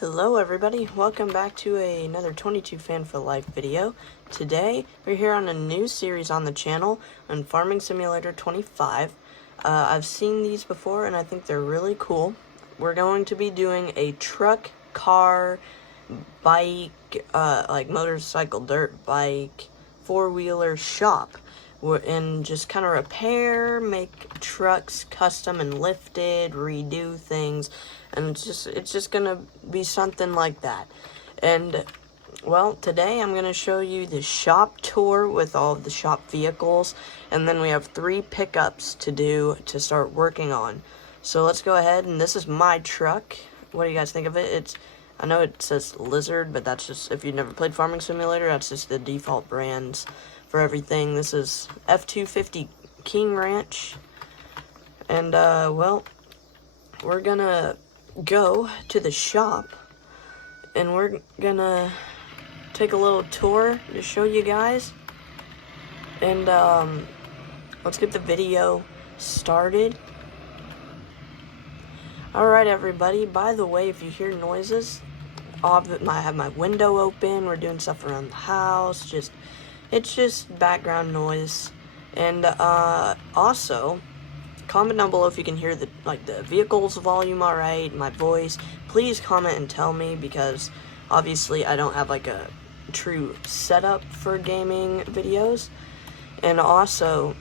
Hello everybody, welcome back to another 22 Fan for Life video. Today, we're here on a new series on the channel on Farming Simulator 25. I've seen these before and I think they're really cool. We're going to be doing a truck, car, bike, like motorcycle, dirt bike, four-wheeler shop. And just kind of repair, make trucks custom and lifted, redo things, and it's just gonna be something like that. And well, today I'm gonna show you the shop tour with all of the shop vehicles, and then we have 3 pickups to do to start working on. So let's go ahead, and this is my truck. What do you guys think of it? I know it says Lizard, but that's just, if you've never played Farming Simulator, that's just the default brands for everything. This is F250 King Ranch. And, well, we're gonna go to the shop, and we're gonna take a little tour to show you guys. And, let's get the video started. Alright, everybody, by the way, if you hear noises, I have my window open, we're doing stuff around the house, it's just background noise. And also, comment down below if you can hear the vehicle's volume alright, my voice. Please comment and tell me, because obviously I don't have like a true setup for gaming videos. And also,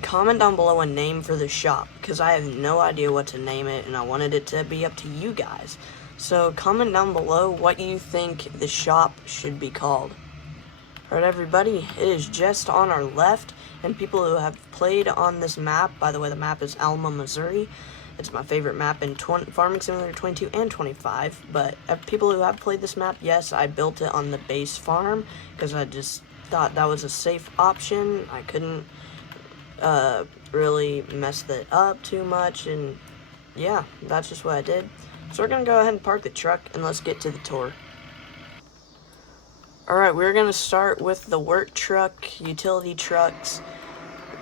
comment down below a name for the shop, because I have no idea what to name it and I wanted it to be up to you guys. So comment down below what you think the shop should be called. Alright everybody, it is just on our left, and people who have played on this map, by the way, the map is Alma, Missouri. It's my favorite map in Farming Simulator 22 and 25, but people who have played this map, yes, I built it on the base farm, because I just thought that was a safe option. I couldn't really mess that up too much, and yeah, that's just what I did. So we're gonna go ahead and park the truck, and let's get to the tour. Alright, we're going to start with the work truck, utility trucks,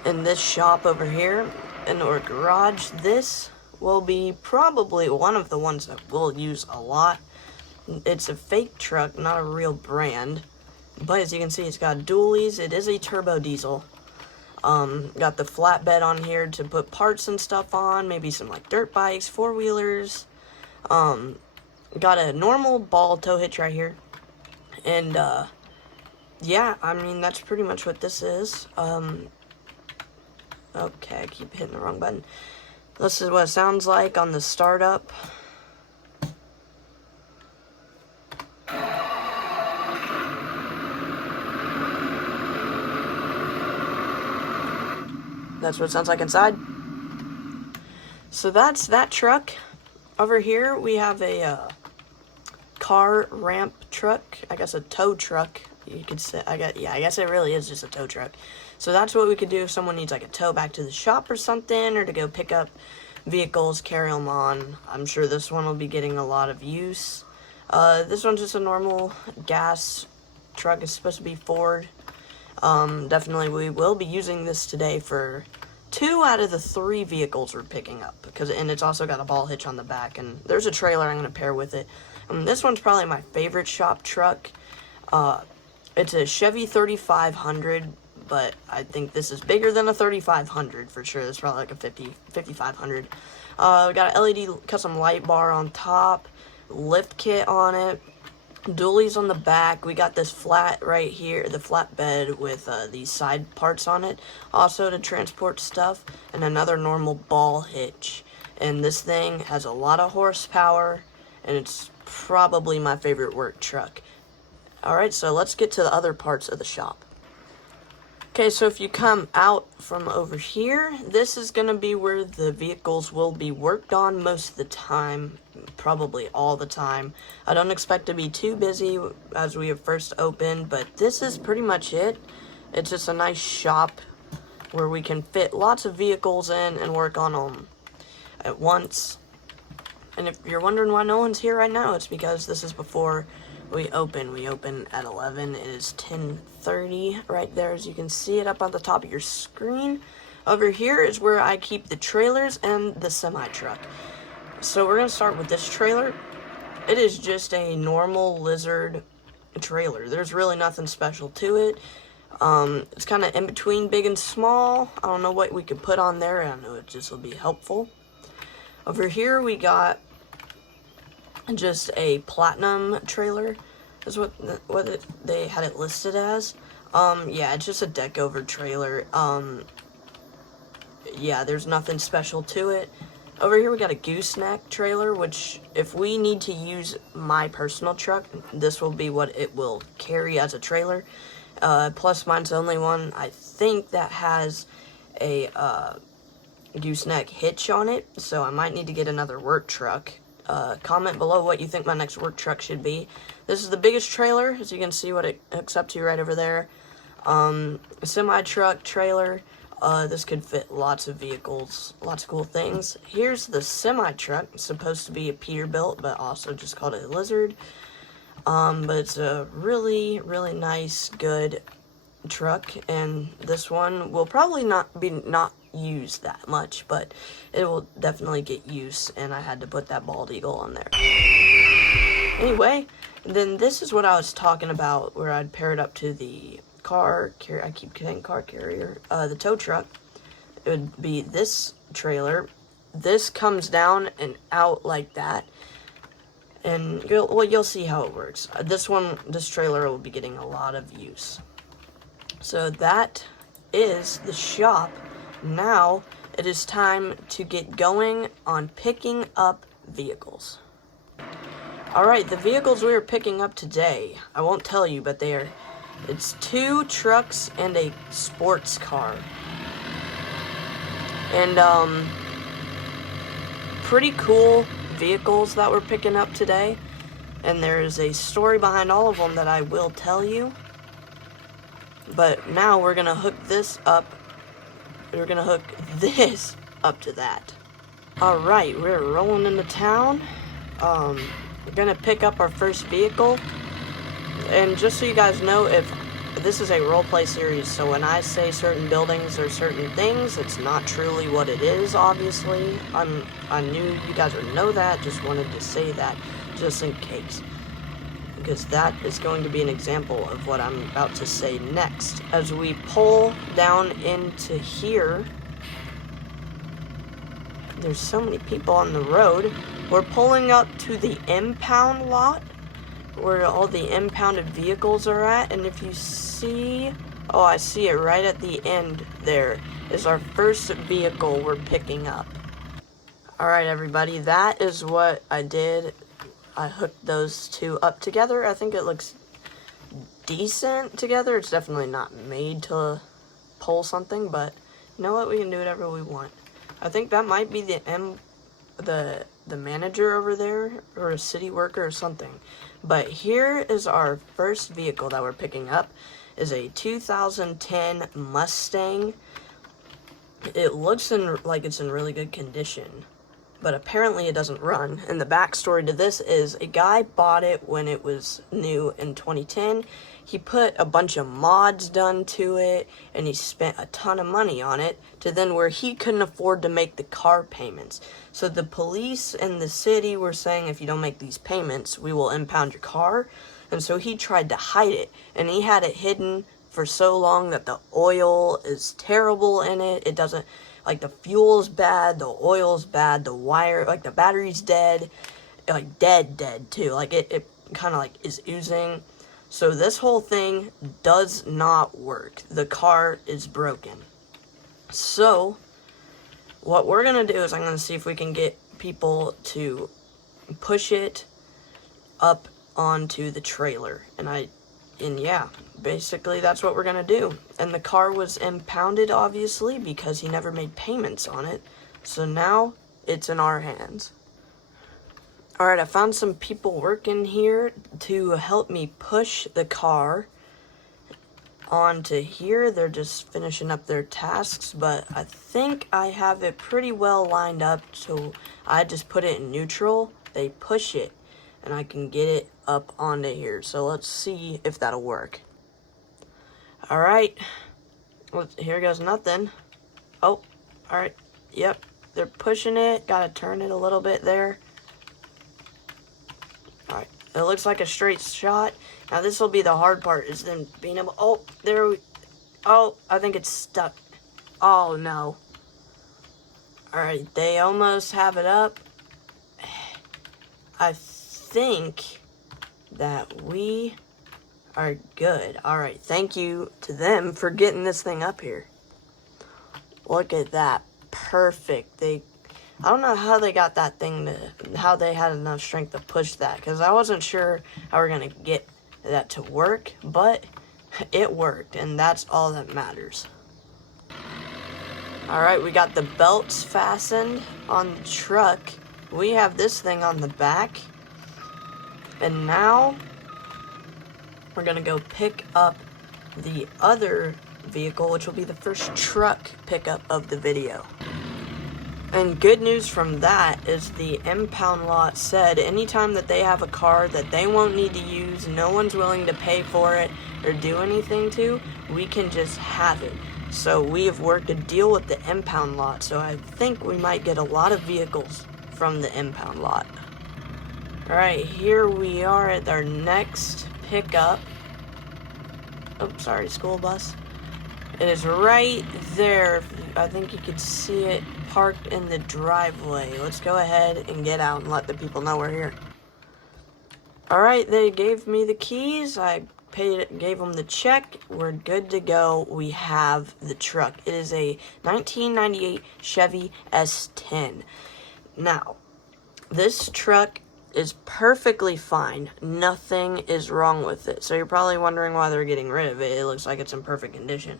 in this shop over here, in our garage. This will be probably one of the ones that we'll use a lot. It's a fake truck, not a real brand, but as you can see, it's got dualies. It is a turbo diesel. Got the flatbed on here to put parts and stuff on, maybe some like dirt bikes, four-wheelers. Got a normal ball tow hitch right here. And, yeah, I mean, that's pretty much what this is. Okay, I keep hitting the wrong button. This is what it sounds like on the startup. That's what it sounds like inside. So that's that truck. Over here, we have a, car ramp truck, I guess a tow truck, you could say. I guess it really is just a tow truck. So that's what we could do if someone needs like a tow back to the shop or something, or to go pick up vehicles, carry them on. I'm sure this one will be getting a lot of use. This one's just a normal gas truck. It's supposed to be Ford. Definitely we will be using this today for 2 out of the 3 vehicles we're picking up, and it's also got a ball hitch on the back, and there's a trailer I'm going to pair with it. This one's probably my favorite shop truck. It's a Chevy 3500, but I think this is bigger than a 3500 for sure. It's probably like a 5500. We got an LED custom light bar on top, lift kit on it, dualies on the back. We got this flat right here, the flatbed with these side parts on it, also to transport stuff, and another normal ball hitch. And this thing has a lot of horsepower, and it's probably my favorite work truck. Alright, so let's get to the other parts of the shop. Okay, so if you come out from over here, this is going to be where the vehicles will be worked on most of the time, probably all the time. I don't expect to be too busy as we have first opened, but this is pretty much it. It's just a nice shop where we can fit lots of vehicles in and work on them at once. And if you're wondering why no one's here right now, it's because this is before we open. We open at 11. It is 10:30 right there, as you can see it up on the top of your screen. Over here is where I keep the trailers and the semi-truck. So we're going to start with this trailer. it is just a normal Lizard trailer. There's really nothing special to it. It's kind of in between big and small. I don't know what we could put on there. I know it just will be helpful. Over here we got just a platinum trailer. Is what they had it listed as. Yeah, it's just a deck over trailer. Yeah, there's nothing special to it. Over here we got a gooseneck trailer, which if we need to use my personal truck, this will be what it will carry as a trailer. Plus mine's the only one, I think, that has a gooseneck hitch on it, so I might need to get another work truck. Comment below what you think my next work truck should be. This is the biggest trailer, as you can see what it hooks up to right over there. A semi-truck trailer. This could fit lots of vehicles, lots of cool things. Here's the semi-truck. It's supposed to be a Peterbilt, but also just called a Lizard. But it's a really, really nice, good truck, and this one will probably not used that much, but it will definitely get use, and I had to put that bald eagle on there. Anyway, then this is what I was talking about, where I'd pair it up to the car carrier. I keep saying car carrier, the tow truck. It would be this trailer. This comes down and out like that, and you'll see how it works. This trailer will be getting a lot of use. So that is the shop. Now it is time to get going on picking up vehicles. Alright, the vehicles we are picking up today, I won't tell you, but it's 2 trucks and a sports car. And, pretty cool vehicles that we're picking up today. And there's a story behind all of them that I will tell you. But now we're gonna hook this up. We're gonna hook this up to that. Alright, we're rolling into town. We're gonna pick up our first vehicle. And just so you guys know, if this is a roleplay series, so when I say certain buildings or certain things, it's not truly what it is, obviously. I knew you guys would know that, just wanted to say that, just in case. Because that is going to be an example of what I'm about to say next. As we pull down into here, there's so many people on the road. We're pulling up to the impound lot, where all the impounded vehicles are at, and if you see, oh, I see it right at the end there, is our first vehicle we're picking up. Alright everybody, that is what I did. I hooked those 2 up together. I think it looks decent together. It's definitely not made to pull something, but you know what, we can do whatever we want. I think that might be the manager over there, or a city worker or something. But here is our first vehicle that we're picking up. Is a 2010 Mustang. It looks like it's in really good condition, but apparently it doesn't run. And the backstory to this is a guy bought it when it was new in 2010. He put a bunch of mods done to it, and he spent a ton of money on it, to then where he couldn't afford to make the car payments. So the police and the city were saying, if you don't make these payments, we will impound your car. And so he tried to hide it, and he had it hidden for so long that the oil is terrible in it. It doesn't, like, the fuel's bad, the oil's bad, the wire, like, the battery's dead, like, dead too. Like, it kind of, like, is oozing. So this whole thing does not work. The car is broken. So what we're going to do is I'm going to see if we can get people to push it up onto the trailer. And yeah, basically that's what we're going to do. And the car was impounded, obviously, because he never made payments on it. So now it's in our hands. Alright, I found some people working here to help me push the car onto here. They're just finishing up their tasks, but I think I have it pretty well lined up, so I just put it in neutral. They push it, and I can get it up onto here. So let's see if that'll work. Alright, well, here goes nothing. Oh, alright, yep, they're pushing it. Gotta turn it a little bit there. It looks like a straight shot. Now this will be the hard part, is then being able, oh, there we, oh, I think it's stuck. Oh no. Alright, they almost have it up. I think that we are good. Alright, thank you to them for getting this thing up here. Look at that. Perfect. I don't know how they got that thing how they had enough strength to push that, because I wasn't sure how we're going to get that to work, but it worked, and that's all that matters. Alright, we got the belts fastened on the truck. We have this thing on the back. And now we're going to go pick up the other vehicle, which will be the first truck pickup of the video. And good news from that is the impound lot said anytime that they have a car that they won't need to use, no one's willing to pay for it or do anything to, we can just have it. So we have worked a deal with the impound lot, so I think we might get a lot of vehicles from the impound lot. Alright, here we are at our next pickup. Oh, sorry, school bus. It is right there. I think you can see it parked in the driveway. Let's go ahead and get out and let the people know we're here. Alright, they gave me the keys. I gave them the check. We're good to go. We have the truck. It is a 1998 Chevy S10. Now, this truck is perfectly fine. Nothing is wrong with it. So you're probably wondering why they're getting rid of it. It looks like it's in perfect condition.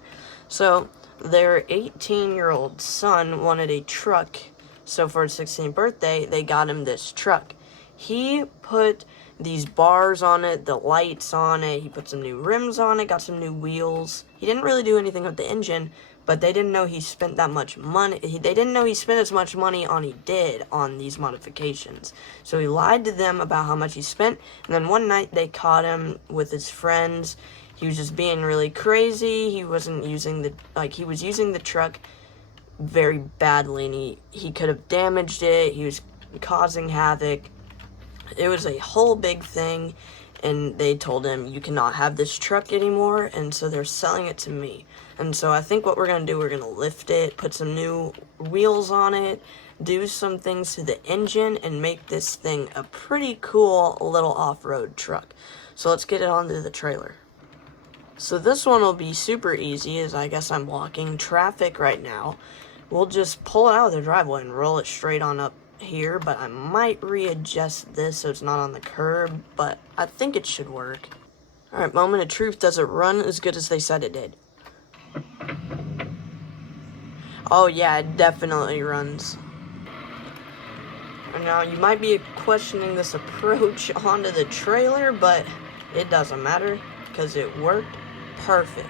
So their 18-year-old son wanted a truck. So for his 16th birthday, they got him this truck. He put these bars on it, the lights on it, he put some new rims on it, got some new wheels. He didn't really do anything with the engine, but they didn't know he spent that much money. They didn't know he spent as much money on he did on these modifications. So he lied to them about how much he spent, and then one night they caught him with his friends. He was just being really crazy. He wasn't using he was using the truck very badly, and he could have damaged it. He was causing havoc. It was a whole big thing, and they told him, you cannot have this truck anymore, and so they're selling it to me. And so I think what we're going to do, we're going to lift it, put some new wheels on it, do some things to the engine, and make this thing a pretty cool little off-road truck. So let's get it onto the trailer. So this one will be super easy, as I guess I'm blocking traffic right now. We'll just pull it out of the driveway and roll it straight on up here, but I might readjust this so it's not on the curb, but I think it should work. Alright, moment of truth. Does it run as good as they said it did? Oh yeah, it definitely runs. Now, you might be questioning this approach onto the trailer, but it doesn't matter, because it worked perfect.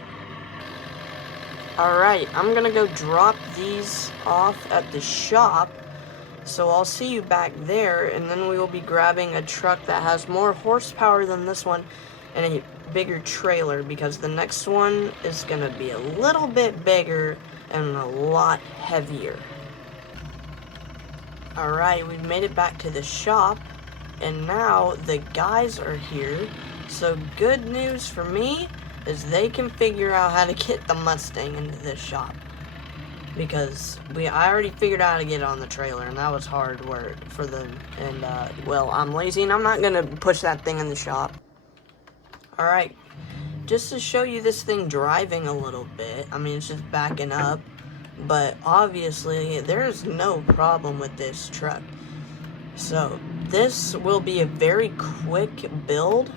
Alright, I'm gonna go drop these off at the shop. So I'll see you back there, and then we will be grabbing a truck that has more horsepower than this one and a bigger trailer, because the next one is going to be a little bit bigger and a lot heavier. Alright, we've made it back to the shop, and now the guys are here. So good news for me is they can figure out how to get the Mustang into this shop. Because I already figured out how to get it on the trailer, and that was hard work for them. And, well, I'm lazy, and I'm not going to push that thing in the shop. Alright, just to show you this thing driving a little bit, I mean, it's just backing up, but obviously, there's no problem with this truck. So, this will be a very quick build.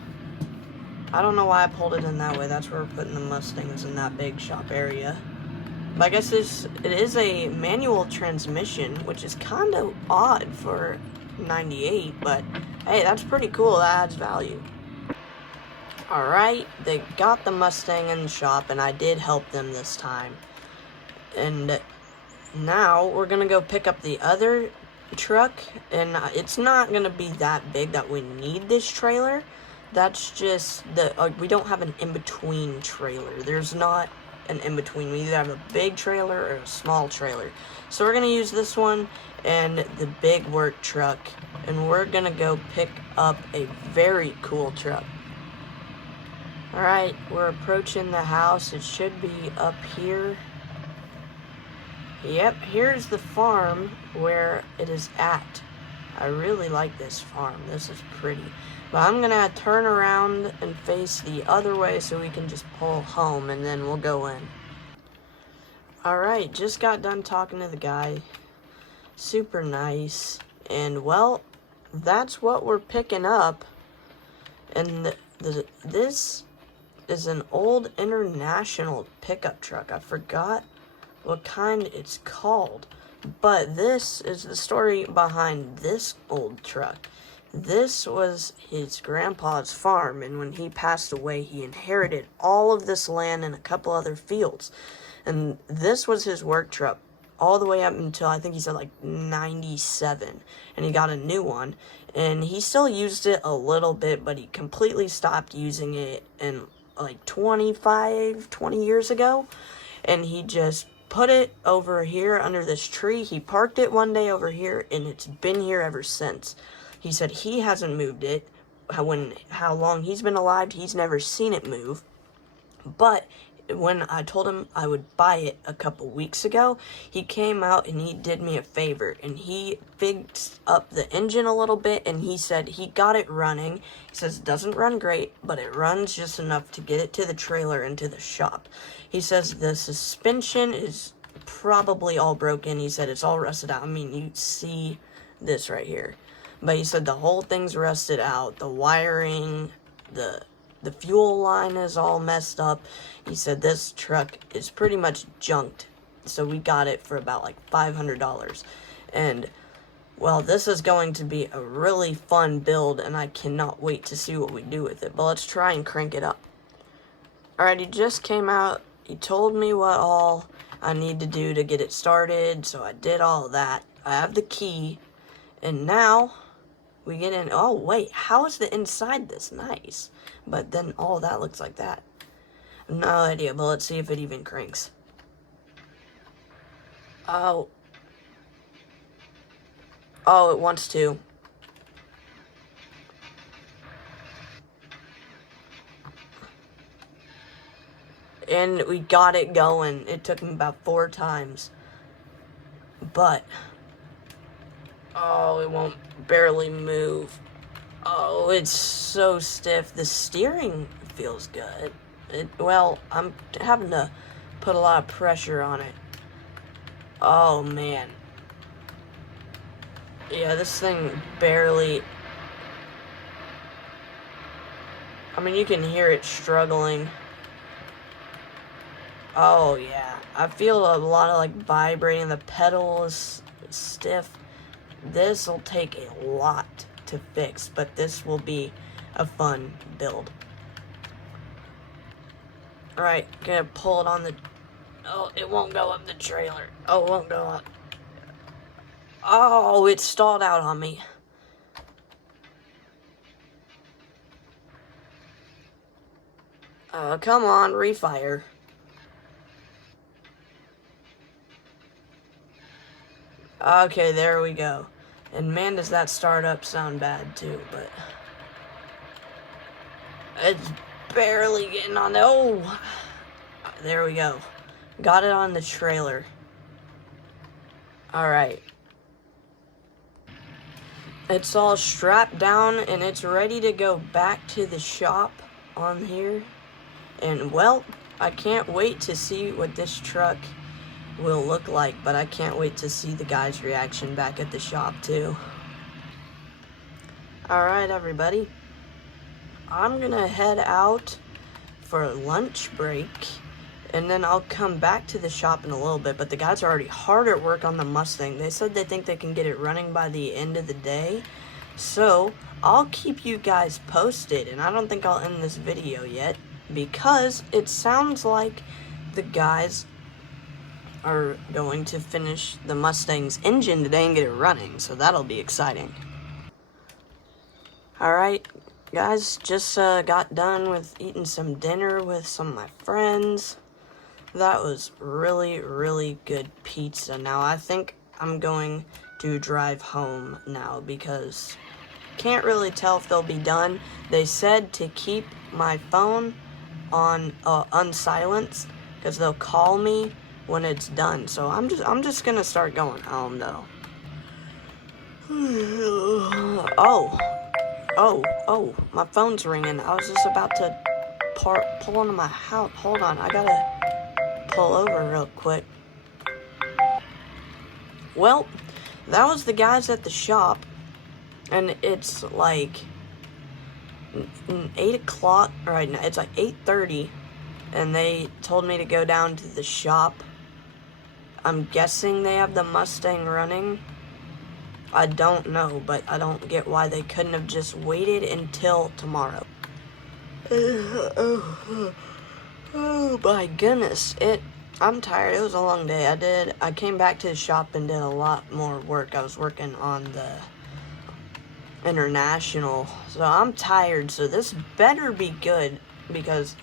I don't know why I pulled it in that way. That's where we're putting the Mustangs, in that big shop area. But I guess it is a manual transmission, which is kind of odd for 98, but hey, that's pretty cool. That adds value. Alright, they got the Mustang in the shop, and I did help them this time. And now we're going to go pick up the other truck, and it's not going to be that big that we need this trailer. That's just we don't have an in-between trailer. There's not an in-between. We either have a big trailer or a small trailer. So we're going to use this one and the big work truck, and we're going to go pick up a very cool truck. Alright, we're approaching the house. It should be up here. Yep, here's the farm where it is at. I really like this farm. This is pretty. But I'm going to turn around and face the other way so we can just pull home, and then we'll go in. Alright, just got done talking to the guy. Super nice. And, well, that's what we're picking up. And this is an old International pickup truck. I forgot what kind it's called. But this is the story behind this old truck. This was his grandpa's farm, and when he passed away, he inherited all of this land and a couple other fields. And this was his work truck all the way up until, I think he said, like 97. And he got a new one. And he still used it a little bit, but he completely stopped using it in like 20 years ago. And he just put it over here under this tree. He parked it one day over here, and it's been here ever since. He said he hasn't moved it. How long he's been alive, he's never seen it move. But when I told him I would buy it a couple weeks ago, he came out and he did me a favor. And he fixed up the engine a little bit, and he said he got it running. He says it doesn't run great, but it runs just enough to get it to the trailer and to the shop. He says the suspension is probably all broken. He said it's all rusted out. I mean, you see this right here. But he said the whole thing's rusted out. The wiring, the fuel line is all messed up. He said this truck is pretty much junked. So we got it for about like $500. And, well, this is going to be a really fun build, and I cannot wait to see what we do with it. But let's try and crank it up. Alright, he just came out. He told me what all I need to do to get it started. So I did all of that. I have the key. And now we get in. Oh, wait. How is the inside this? Nice. But then all that looks like that. No idea, but let's see if it even cranks. Oh. Oh, it wants to. And we got it going. It took me about 4 times. But oh, it won't barely move. Oh, it's so stiff. The steering feels good. Well, I'm having to put a lot of pressure on it. Oh, man. Yeah, this thing barely... I mean, you can hear it struggling. Oh, yeah. I feel a lot of, like, vibrating. The pedal is stiff. This will take a lot to fix, but this will be a fun build. Alright, gonna pull it on the... Oh, it won't go up the trailer. Oh, it won't go up. Oh, it stalled out on me. Come on, refire. Okay, there we go. And man, does that startup sound bad too, but it's barely getting on the... Oh! There we go. Got it on the trailer. Alright. It's all strapped down and it's ready to go back to the shop on here. And, well, I can't wait to see what this truck will look like, but I can't wait to see the guy's reaction back at the shop too. Alright, everybody. I'm gonna head out for a lunch break, and then I'll come back to the shop in a little bit, but the guys are already hard at work on the Mustang. They said they think they can get it running by the end of the day, so I'll keep you guys posted, and I don't think I'll end this video yet, because it sounds like the guys are going to finish the Mustang's engine today and get it running, so that'll be exciting. Alright, guys, just got done with eating some dinner with some of my friends. That was really, really good pizza. Now, I think I'm going to drive home now because can't really tell if they'll be done. They said to keep my phone on unsilenced because they'll call me when it's done. So I'm just gonna start going home though. Oh, my phone's ringing. I was just about to pull into my house. Hold on, I gotta pull over real quick. Well, that was the guys at the shop, and it's like 8 o'clock, right now, it's like 8:30, and they told me to go down to the shop. I'm guessing they have the Mustang running. I don't know, but I don't get why they couldn't have just waited until tomorrow. Oh my goodness, I'm tired. It was a long day. I came back to the shop and did a lot more work. I was working on the international, so I'm tired. So this better be good because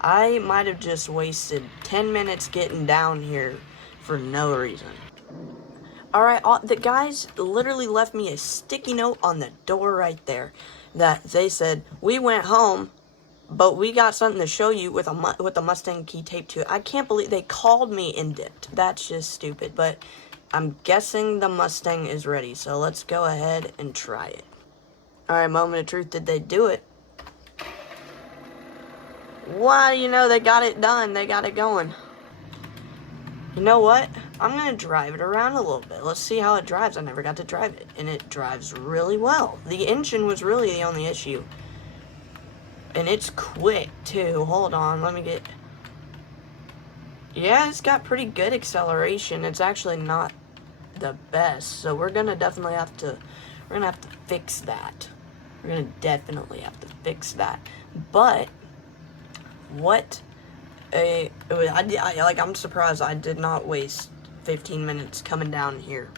I might have just wasted 10 minutes getting down here for no reason. Alright, the guys literally left me a sticky note on the door right there that they said, we went home, but we got something to show you with the Mustang key taped to it. I can't believe they called me and dipped. That's just stupid, but I'm guessing the Mustang is ready, so let's go ahead and try it. Alright, moment of truth, did they do it? Well, you know, they got it done. They got it going. You know what? I'm going to drive it around a little bit. Let's see how it drives. I never got to drive it, and it drives really well. The engine was really the only issue. And it's quick, too. Hold on, let me get... Yeah, it's got pretty good acceleration. It's actually not the best, so we're going to definitely have to... We're going to have to fix that. We're going to definitely have to fix that. But, what... I'm surprised I did not waste 15 minutes coming down here.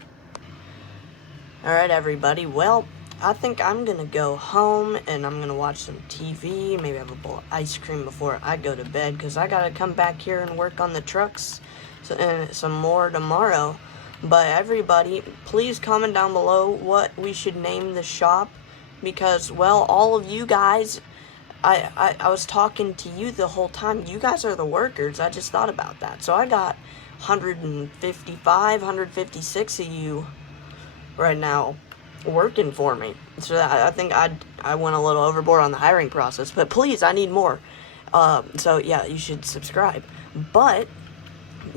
Alright, everybody. Well, I think I'm going to go home and I'm going to watch some TV, maybe have a bowl of ice cream before I go to bed, because I got to come back here and work on the trucks some more tomorrow. But everybody, please comment down below what we should name the shop, because, well, all of you guys... I was talking to you the whole time. You guys are the workers. I just thought about that. So I got 155, 156 of you right now working for me. So I think I went a little overboard on the hiring process. But please, I need more. So yeah, you should subscribe. But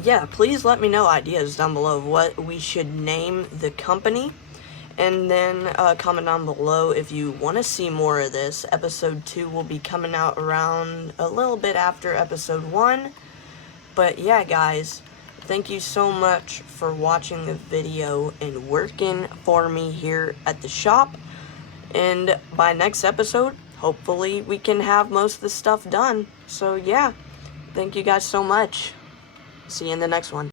yeah, please let me know ideas down below of what we should name the company. And then comment down below if you want to see more of this. Episode 2 will be coming out around a little bit after episode 1. But yeah, guys, thank you so much for watching the video and working for me here at the shop. And by next episode, hopefully we can have most of the stuff done. So yeah, thank you guys so much. See you in the next one.